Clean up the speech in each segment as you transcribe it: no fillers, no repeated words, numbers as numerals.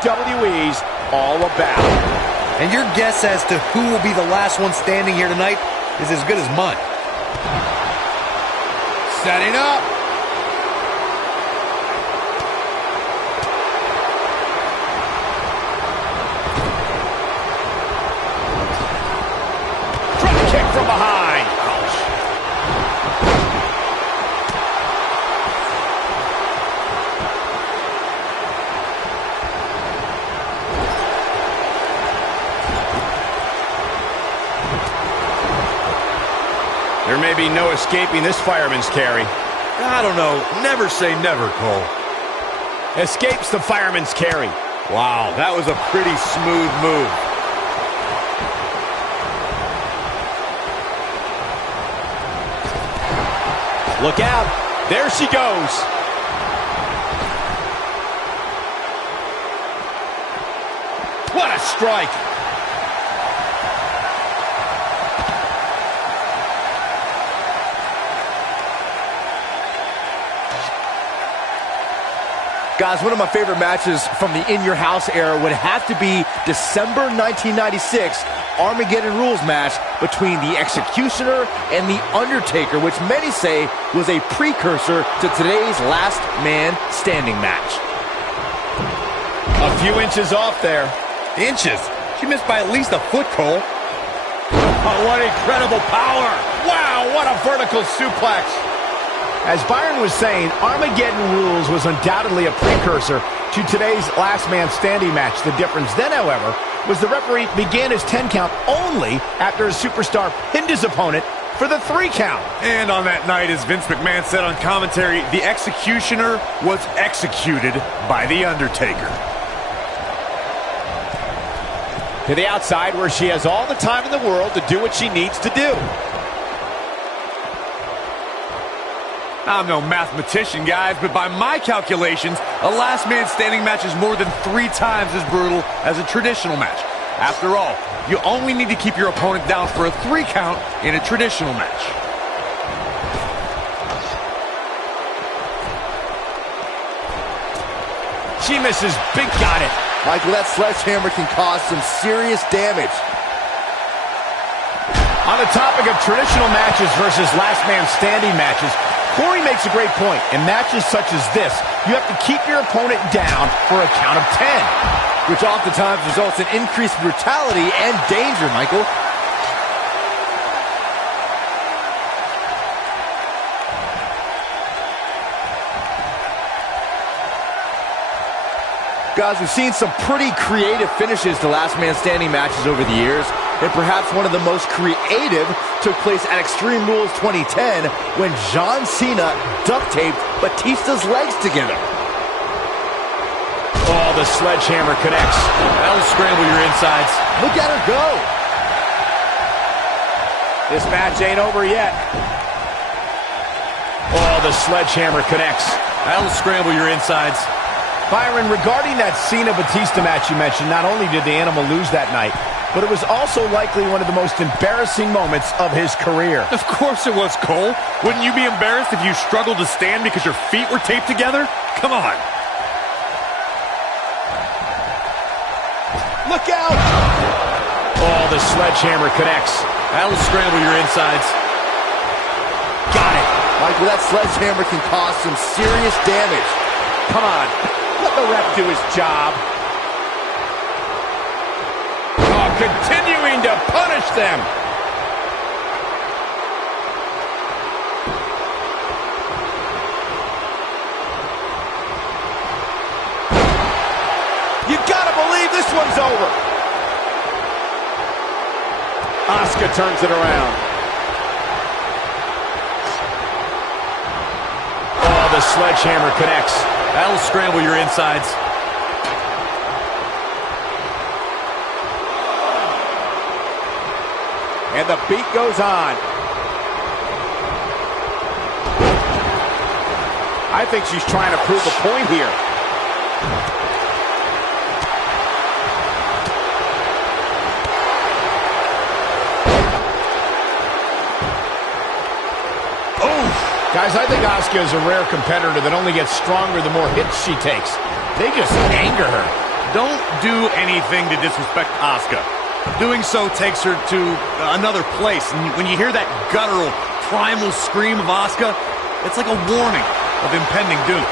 WWE's all about. And your guess as to who will be the last one standing here tonight is as good as mine. Setting up. Drop kick from behind. Ouch. There may be no escaping this fireman's carry. I don't know. Never say never, Cole. Escapes the fireman's carry. Wow, that was a pretty smooth move. Look out. There she goes. What a strike. Guys, one of my favorite matches from the In Your House era would have to be December 1996 Armageddon Rules match between the Executioner and the Undertaker, which many say was a precursor to today's Last Man Standing match. A few inches off there. Inches? She missed by at least a foot, Cole. Oh, what incredible power. Wow, what a vertical suplex. As Byron was saying, Armageddon Rules was undoubtedly a precursor to today's Last Man Standing match. The difference then, however, was the referee began his 10 count only after a superstar pinned his opponent for the 3 count. And on that night, as Vince McMahon said on commentary, the Executioner was executed by the Undertaker. To the outside where she has all the time in the world to do what she needs to do. I'm no mathematician, guys, but by my calculations, a Last Man Standing match is more than 3 times as brutal as a traditional match. After all, you only need to keep your opponent down for a 3 count in a traditional match. She misses big, got it. Michael, that sledgehammer can cause some serious damage. On the topic of traditional matches versus Last Man Standing matches, Corey makes a great point. In matches such as this, you have to keep your opponent down for a count of 10. Which oftentimes results in increased brutality and danger, Michael. Guys, we've seen some pretty creative finishes to Last Man Standing matches over the years, and perhaps one of the most creative took place at Extreme Rules 2010 when John Cena duct-taped Batista's legs together. Oh, the sledgehammer connects. That'll scramble your insides. Look at her go. This match ain't over yet. Oh, the sledgehammer connects. That'll scramble your insides. Byron, regarding that Cena-Batista match you mentioned, not only did the Animal lose that night, but it was also likely one of the most embarrassing moments of his career. Of course it was, Cole. Wouldn't you be embarrassed if you struggled to stand because your feet were taped together? Come on. Look out! Oh, the sledgehammer connects. That'll scramble your insides. Got it. Michael, that sledgehammer can cause some serious damage. Come on. Let the ref do his job. Oh, continuing to punish them. You gotta believe this one's over. Asuka turns it around. Oh, the sledgehammer connects. That'll scramble your insides. And the beat goes on. I think she's trying to prove a point here. Guys, I think Asuka is a rare competitor that only gets stronger the more hits she takes. They just anger her. Don't do anything to disrespect Asuka. Doing so takes her to another place. And when you hear that guttural, primal scream of Asuka, it's like a warning of impending doom.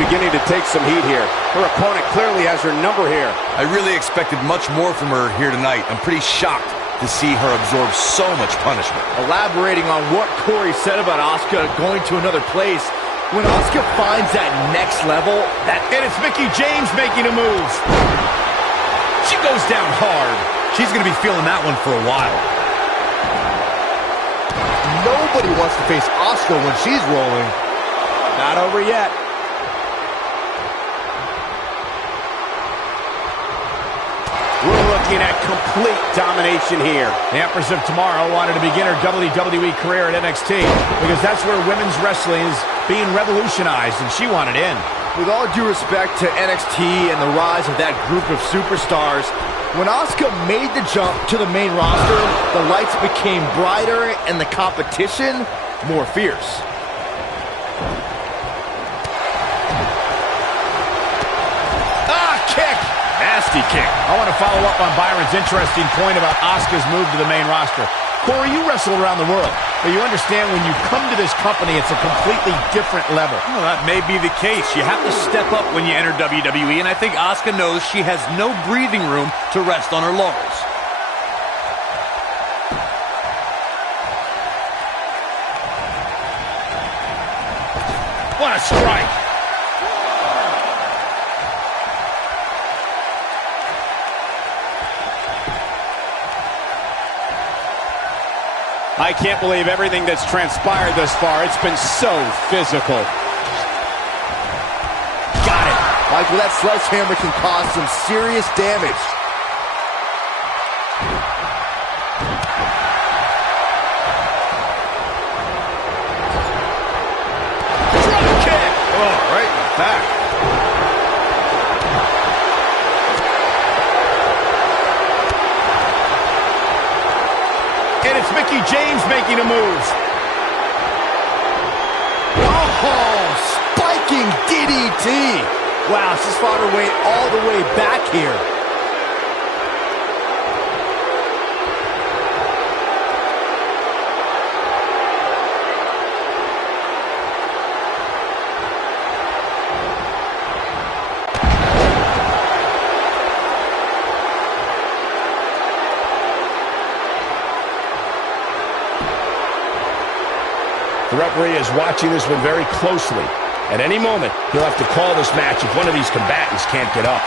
Beginning to take some heat here. Her opponent clearly has her number here. I really expected much more from her here tonight. I'm pretty shocked to see her absorb so much punishment. Elaborating on what Corey said about Asuka going to another place, when Asuka finds that next level, and it's Mickie James making a move. She goes down hard. She's going to be feeling that one for a while. Nobody wants to face Asuka when she's rolling. Not over yet. We're looking at complete domination here. The Empress of Tomorrow wanted to begin her WWE career at NXT because that's where women's wrestling is being revolutionized, and she wanted in. With all due respect to NXT and the rise of that group of superstars, when Asuka made the jump to the main roster, the lights became brighter and the competition more fierce. Nasty kick. I want to follow up on Byron's interesting point about Asuka's move to the main roster. Corey, you wrestled around the world, but you understand when you come to this company, it's a completely different level. Well, that may be the case. You have to step up when you enter WWE, and I think Asuka knows she has no breathing room to rest on her laurels. What a strike. I can't believe everything that's transpired thus far. It's been so physical. Got it. Michael, that sledgehammer can cause some serious damage. Drop kick. Oh, right in the back. And it's Mickie James making a move. Oh, spiking DDT. Wow, she's fought her way all the way back here. The referee is watching this one very closely. At any moment, he'll have to call this match if one of these combatants can't get up.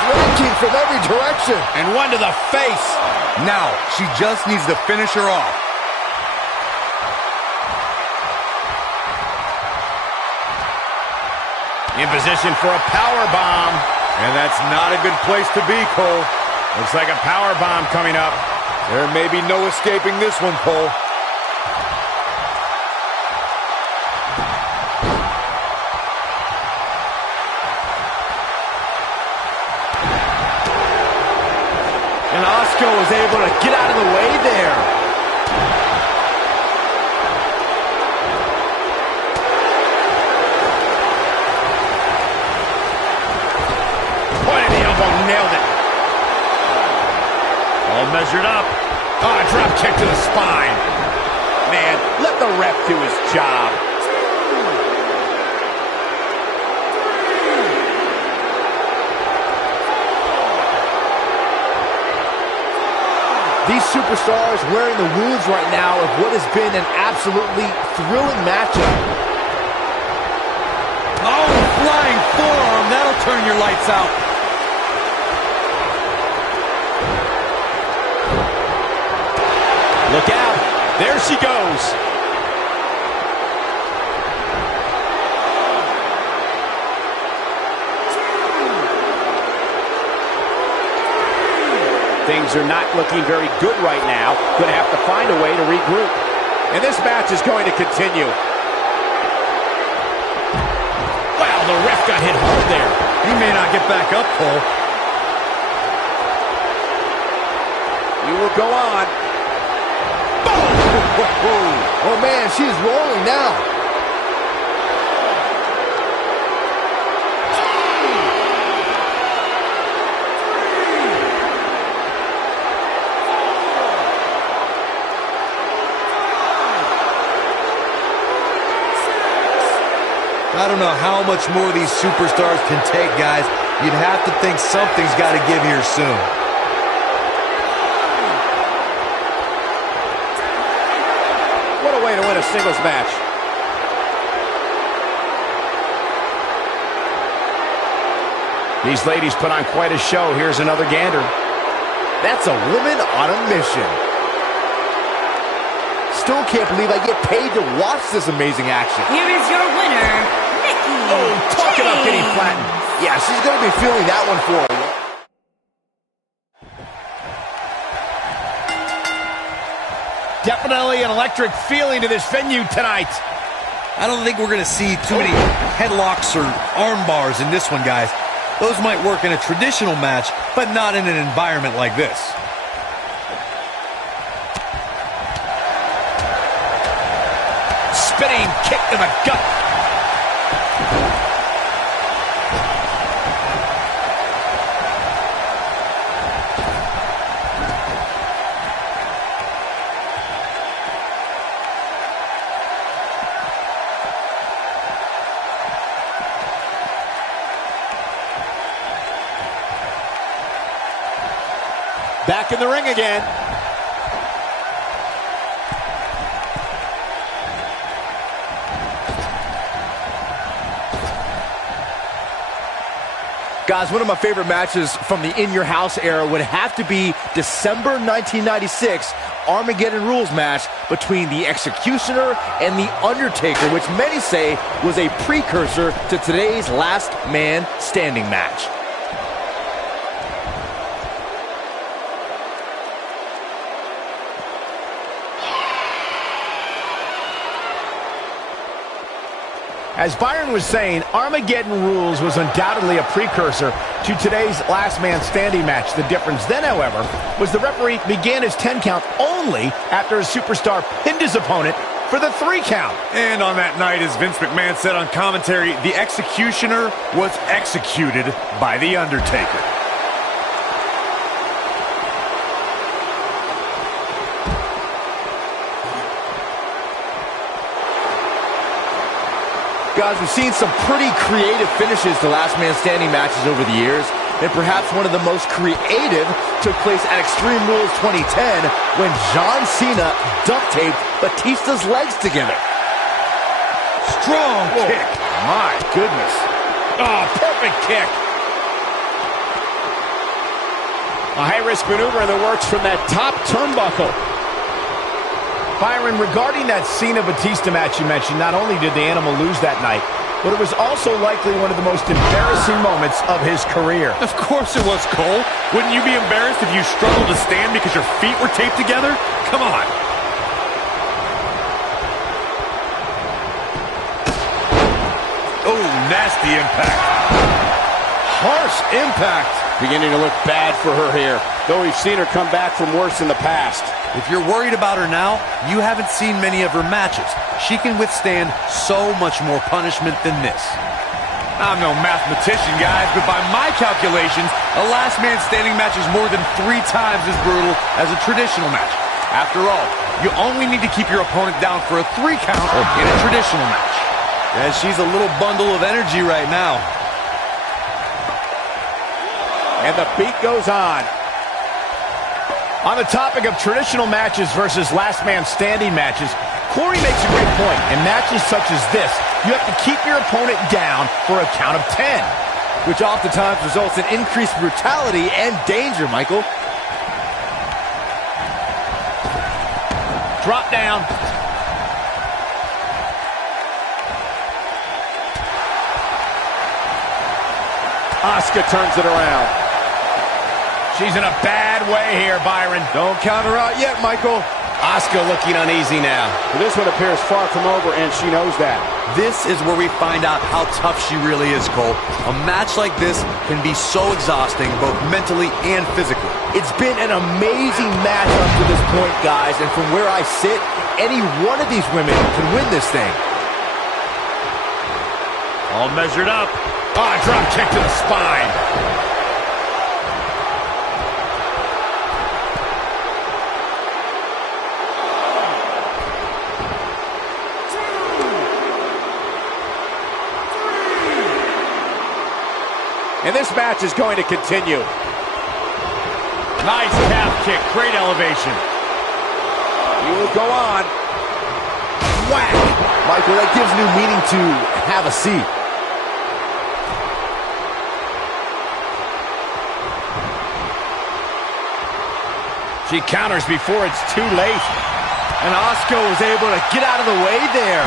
Striking from every direction. And one to the face. Now, she just needs to finish her off. In position for a power bomb. And that's not a good place to be, Cole. Looks like a power bomb coming up. There may be no escaping this one, Cole. And Asuka was able to get out of the way there. Point of the elbow, nailed it. All measured up. Oh, a drop kick to the spine. Man, let the ref do his job. These superstars wearing the wounds right now of what has been an absolutely thrilling matchup. Oh, flying forearm. That'll turn your lights out. Look out. There she goes. Things are not looking very good right now. Going to have to find a way to regroup. And this match is going to continue. Wow, the ref got hit hard there. He may not get back up, Cole. We will go on. Oh man, she's rolling now. I don't know how much more these superstars can take, guys. You'd have to think something's got to give here soon. What a way to win a singles match. These ladies put on quite a show. Here's another gander. That's a woman on a mission. Still can't believe I get paid to watch this amazing action. Here is your winner, Mickey. Oh, talk about getting flattened. Yeah, she's going to be feeling that one for a while. Definitely an electric feeling to this venue tonight. I don't think we're going to see too many headlocks or arm bars in this one, guys. Those might work in a traditional match, but not in an environment like this. Spinning kick to the gut. Back in the ring again. Guys, one of my favorite matches from the in-your-house era would have to be December 1996 Armageddon Rules match between the Executioner and the Undertaker, which many say was a precursor to today's Last Man Standing match. As Byron was saying, Armageddon Rules was undoubtedly a precursor to today's Last Man Standing match. The difference then, however, was the referee began his 10 count only after a superstar pinned his opponent for the 3 count. And on that night, as Vince McMahon said on commentary, the Executioner was executed by the Undertaker. Guys, we've seen some pretty creative finishes to Last Man Standing matches over the years, and perhaps one of the most creative took place at Extreme Rules 2010 when John Cena duct-taped Batista's legs together. Strong kick. My goodness. Oh, perfect kick. A high-risk maneuver in the works from that top turnbuckle. Byron, regarding that Cena-Batista match you mentioned, not only did the Animal lose that night, but it was also likely one of the most embarrassing moments of his career. Of course it was, Cole. Wouldn't you be embarrassed if you struggled to stand because your feet were taped together? Come on. Oh, nasty impact. Harsh impact. Beginning to look bad for her here, though we've seen her come back from worse in the past. If you're worried about her now, you haven't seen many of her matches. She can withstand so much more punishment than this. I'm no mathematician, guys, but by my calculations, a Last Man Standing match is more than 3 times as brutal as a traditional match. After all, you only need to keep your opponent down for a 3 count in a traditional match. And she's a little bundle of energy right now. And the beat goes on. On the topic of traditional matches versus Last Man Standing matches, Corey makes a great point. In matches such as this, you have to keep your opponent down for a count of 10. Which oftentimes results in increased brutality and danger, Michael. Drop down. Asuka turns it around. She's in a bad way here, Byron. Don't count her out yet, Michael. Asuka looking uneasy now. Well, this one appears far from over, and she knows that. This is where we find out how tough she really is, Cole. A match like this can be so exhausting, both mentally and physically. It's been an amazing match up to this point, guys, and from where I sit, any one of these women can win this thing. All measured up. Oh, drop kick to the spine. And this match is going to continue. Nice calf kick, great elevation. He will go on. Whack! Michael, that gives new meaning to have a seat. She counters before it's too late. And Asuka was able to get out of the way there.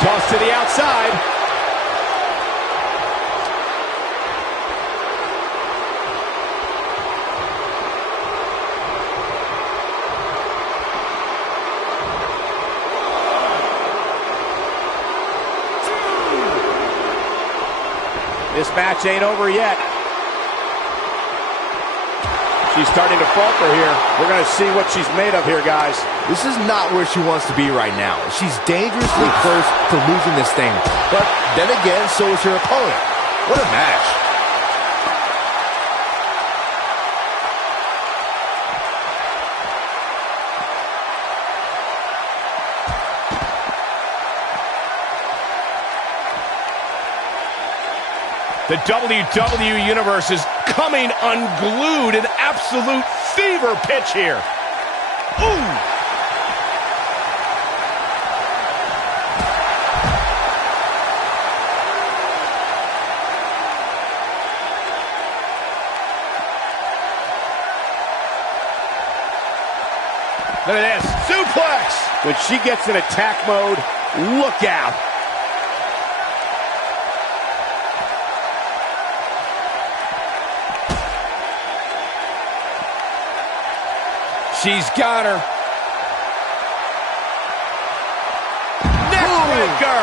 Toss to the outside. This match ain't over yet. She's starting to falter here. We're going to see what she's made of here, guys. This is not where she wants to be right now. She's dangerously close to losing this thing. But then again, so is her opponent. What a match. The WWE Universe is coming unglued, an absolute fever pitch here. Ooh! Look at this, suplex! When she gets in attack mode, look out. She's got her. Neckbreaker!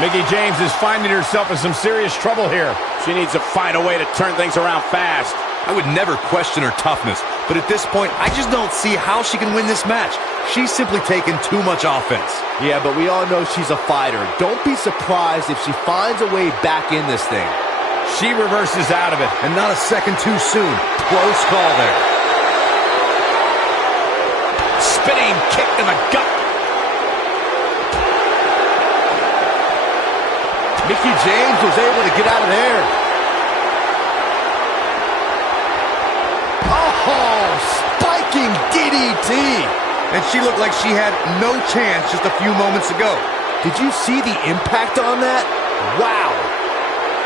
Mickie James is finding herself in some serious trouble here. She needs to find a way to turn things around fast. I would never question her toughness, but at this point, I just don't see how she can win this match. She's simply taken too much offense. Yeah, but we all know she's a fighter. Don't be surprised if she finds a way back in this thing. She reverses out of it. And not a second too soon. Close call there. Spinning kick in the gut. Mickie James was able to get out of there. Oh, spiking DDT. And she looked like she had no chance just a few moments ago. Did you see the impact on that? Wow.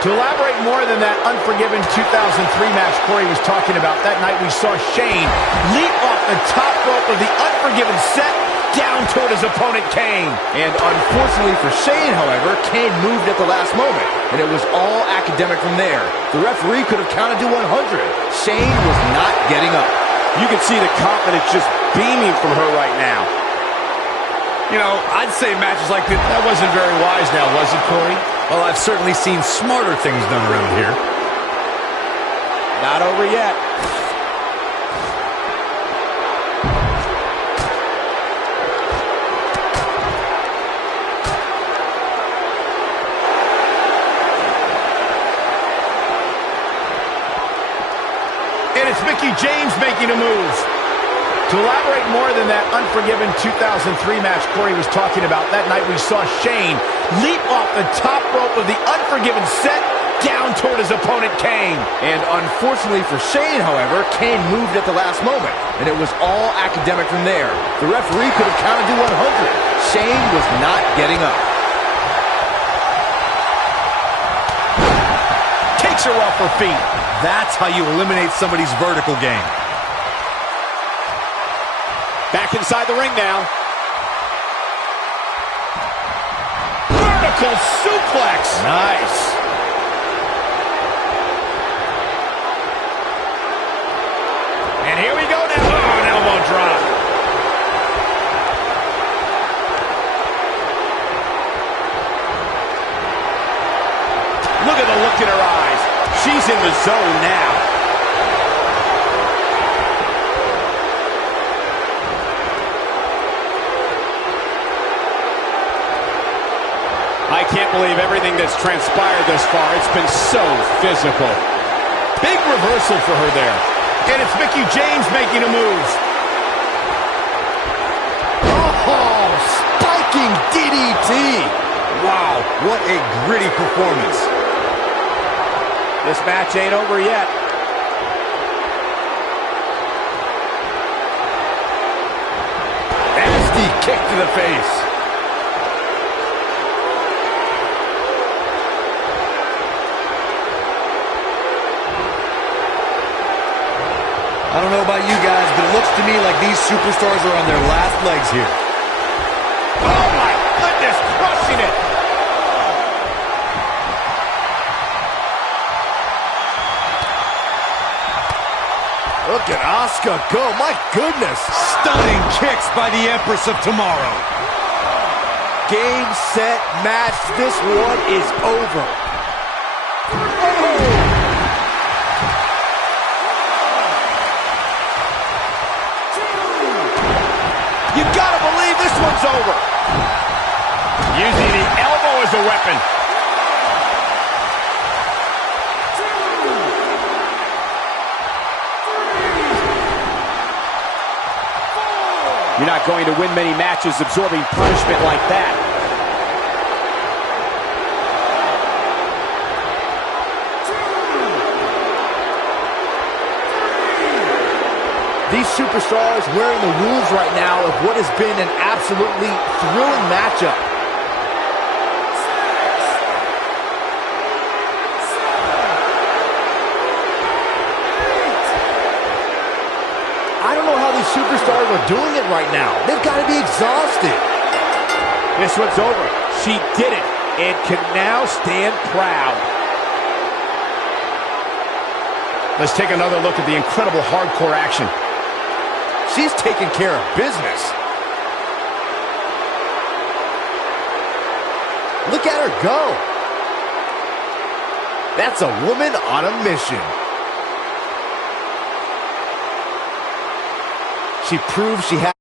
To elaborate more than that Unforgiven 2003 match Corey was talking about, that night we saw Shane leap off the top rope of the Unforgiven set down toward his opponent Kane. And unfortunately for Shane, however, Kane moved at the last moment, and it was all academic from there. The referee could have counted to 100. Shane was not getting up. You can see the confidence just beaming from her right now. You know, I'd say matches like this, That wasn't very wise now, was it, Corey? Well, I've certainly seen smarter things done around here. Not over yet. And it's Mickie James making a move. To elaborate more than that Unforgiven 2003 match Corey was talking about, that night we saw Shane leap off the top rope of the Unforgiven set down toward his opponent Kane. And unfortunately for Shane, however, Kane moved at the last moment, and it was all academic from there. The referee could have counted to 100. Shane was not getting up. Takes her off her feet. That's how you eliminate somebody's vertical game. Back inside the ring now. Vertical suplex. Nice. And here we go now. Oh, an elbow drop. Look at the look in her eyes. She's in the zone now. I can't believe everything that's transpired this far. It's been so physical. Big reversal for her there. And it's Mickie James making a move. Oh, spiking Wow, what a gritty performance. This match ain't over yet. Nasty kick to the face. I don't know about you guys, but it looks to me like these superstars are on their last legs here. Oh my goodness, crushing it. Look at Asuka go, my goodness. Stunning kicks by the Empress of Tomorrow. Game, set, match. This one is over. You gotta believe this one's over. Using the elbow as a weapon. You're not going to win many matches absorbing punishment like that. These superstars wearing the rules right now of what has been an absolutely thrilling matchup. I don't know how these superstars are doing it right now. They've got to be exhausted. This one's over. She did it and can now stand proud. Let's take another look at the incredible hardcore action. She's taking care of business. Look at her go. That's a woman on a mission. She proves she has